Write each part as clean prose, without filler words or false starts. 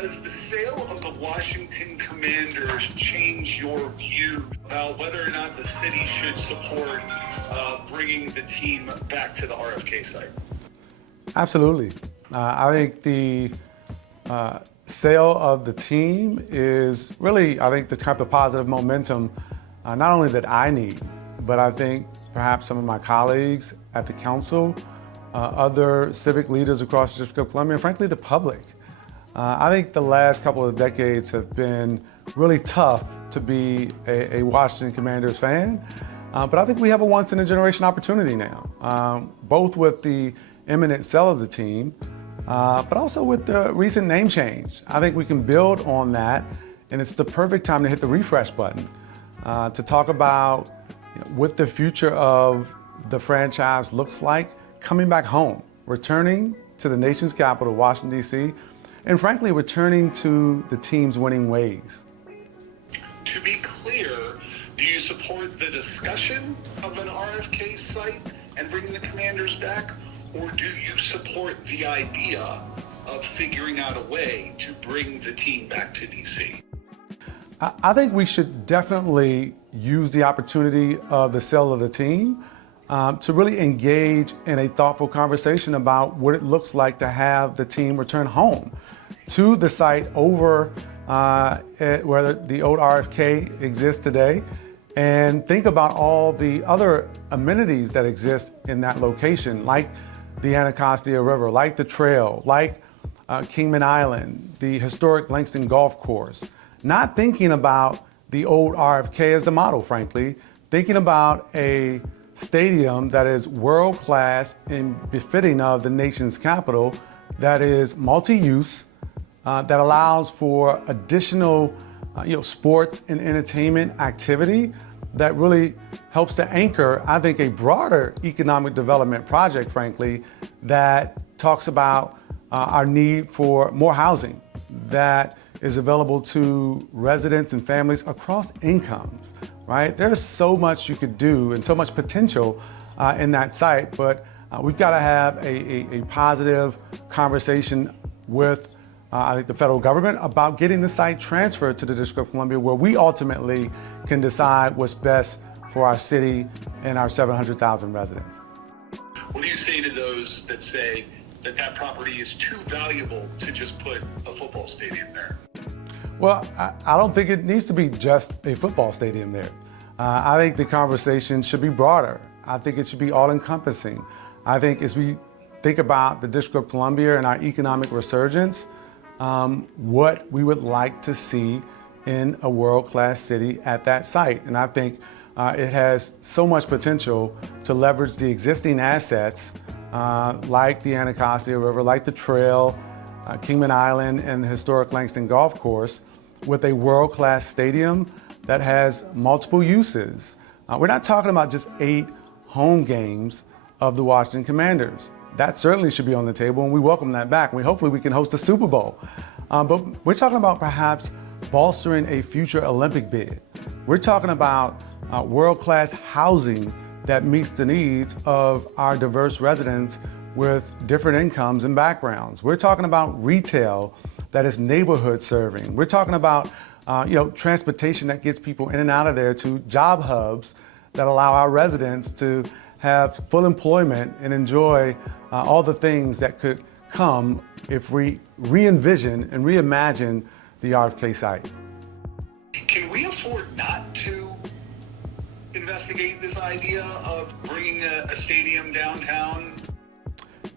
does the sale of the Washington Commanders change your view about whether or not the city should support bringing the team back to the RFK site? Absolutely. I think the sale of the team is really, I think, the type of positive momentum not only that I need, but I think perhaps some of my colleagues at the council, other civic leaders across the District of Columbia, and frankly, the public. I think the last couple of decades have been really tough to be a Washington Commanders fan, but I think we have a once-in-a-generation opportunity now, both with the imminent sale of the team, but also with the recent name change. I think we can build on that, and it's the perfect time to hit the refresh button to talk about what the future of the franchise looks like coming back home, returning to the nation's capital, Washington, D.C., and frankly, returning to the team's winning ways. To be clear, do you support the discussion of an RFK site and bringing the Commanders back, or do you support the idea of figuring out a way to bring the team back to D.C.? I think we should definitely use the opportunity of the sale of the team to really engage in a thoughtful conversation about what it looks like to have the team return home to the site over where the old RFK exists today, and think about all the other amenities that exist in that location, like the Anacostia River, like the trail, like Kingman Island, the historic Langston Golf Course. Not thinking about the old RFK as the model, frankly, thinking about a stadium that is world-class and befitting of the nation's capital, that is multi-use, that allows for additional sports and entertainment activity that really helps to anchor, I think, a broader economic development project, frankly, that talks about our need for more housing that is available to residents and families across incomes, right? There's so much you could do and so much potential in that site, but we've got to have a positive conversation with I think the federal government about getting the site transferred to the District of Columbia, where we ultimately can decide what's best for our city and our 700,000 residents. What do you say to those that say that that property is too valuable to just put a football stadium there? Well, I don't think it needs to be just a football stadium there. I think the conversation should be broader. I think it should be all-encompassing. I think as we think about the District of Columbia and our economic resurgence, what we would like to see in a world-class city at that site. And I think it has so much potential to leverage the existing assets like the Anacostia River, like the trail, Kingman Island, and the historic Langston Golf Course with a world-class stadium that has multiple uses. We're not talking about just 8 home games of the Washington Commanders. That certainly should be on the table, and we welcome that back. Hopefully we can host a Super Bowl. But we're talking about perhaps bolstering a future Olympic bid. We're talking about world-class housing that meets the needs of our diverse residents with different incomes and backgrounds. We're talking about retail that is neighborhood serving. We're talking about transportation that gets people in and out of there to job hubs that allow our residents to have full employment and enjoy all the things that could come if we re-envision and reimagine the RFK site. Can we afford not to investigate this idea of bringing a stadium downtown?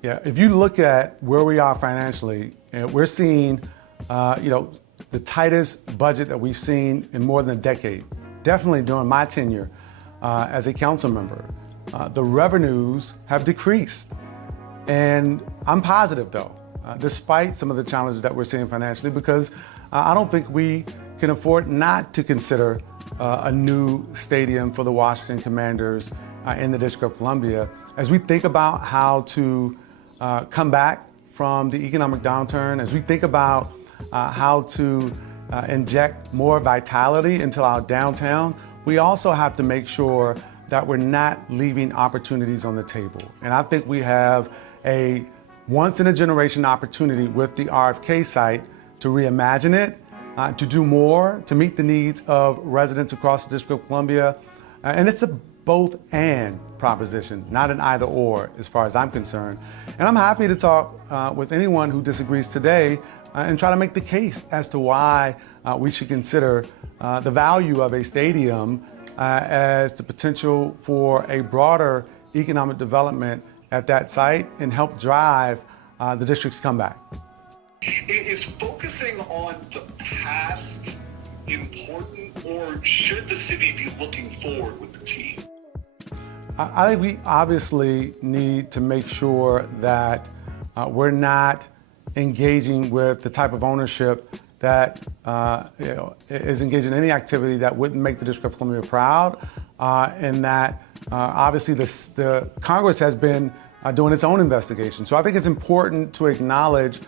Yeah, if you look at where we are financially, we're seeing, the tightest budget that we've seen in more than a decade. Definitely during my tenure as a council member. The revenues have decreased. And I'm positive, though, despite some of the challenges that we're seeing financially, because I don't think we can afford not to consider a new stadium for the Washington Commanders in the District of Columbia as we think about how to come back from the economic downturn, as we think about how to inject more vitality into our downtown. We also have to make sure that we're not leaving opportunities on the table. And I think we have a once-in-a-generation opportunity with the RFK site to reimagine it, to do more, to meet the needs of residents across the District of Columbia. And it's a both and proposition, not an either or as far as I'm concerned. And I'm happy to talk with anyone who disagrees today and try to make the case as to why we should consider the value of a stadium as the potential for a broader economic development at that site and help drive the district's comeback. Is focusing on the past important, or should the city be looking forward with the team? I think we obviously need to make sure that we're not engaging with the type of ownership that is engaged in any activity that wouldn't make the District of Columbia proud, and that obviously the Congress has been doing its own investigation. So I think it's important to acknowledge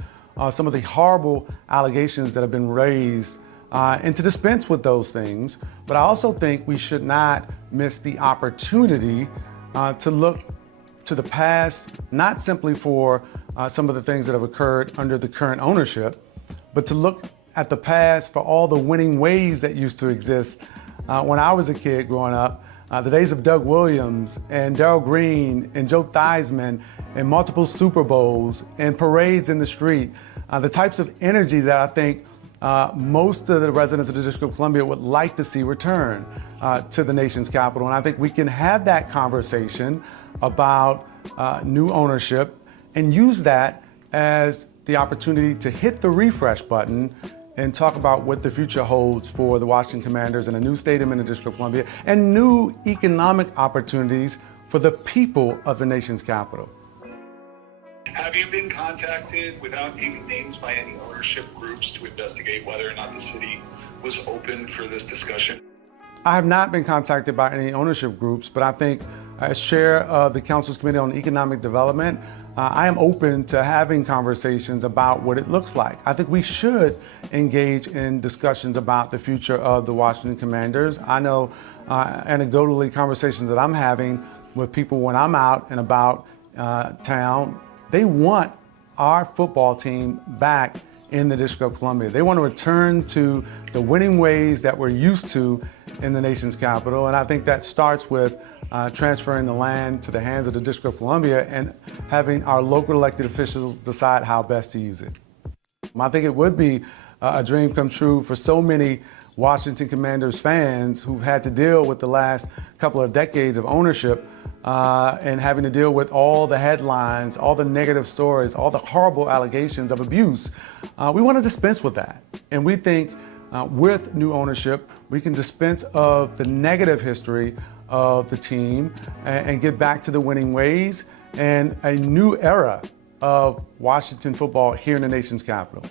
some of the horrible allegations that have been raised and to dispense with those things. But I also think we should not miss the opportunity to look to the past, not simply for some of the things that have occurred under the current ownership, but to look at the past for all the winning ways that used to exist when I was a kid growing up. The days of Doug Williams and Darryl Green and Joe Theismann and multiple Super Bowls and parades in the street, the types of energy that I think most of the residents of the District of Columbia would like to see return to the nation's capital. And I think we can have that conversation about new ownership and use that as the opportunity to hit the refresh button and talk about what the future holds for the Washington Commanders and a new stadium in the District of Columbia and new economic opportunities for the people of the nation's capital. Have you been contacted, without naming names, by any ownership groups to investigate whether or not the city was open for this discussion? I have not been contacted by any ownership groups, but I think as chair of the Council's Committee on Economic Development, I am open to having conversations about what it looks like. I think we should engage in discussions about the future of the Washington Commanders. I know anecdotally conversations that I'm having with people when I'm out and about town, they want our football team back in the District of Columbia. They want to return to the winning ways that we're used to in the nation's capital. And I think that starts with transferring the land to the hands of the District of Columbia and having our local elected officials decide how best to use it. I think it would be a dream come true for so many Washington Commanders fans who've had to deal with the last couple of decades of ownership and having to deal with all the headlines, all the negative stories, all the horrible allegations of abuse. We want to dispense with that. And we think with new ownership, we can dispense of the negative history of the team and get back to the winning ways and a new era of Washington football here in the nation's capital.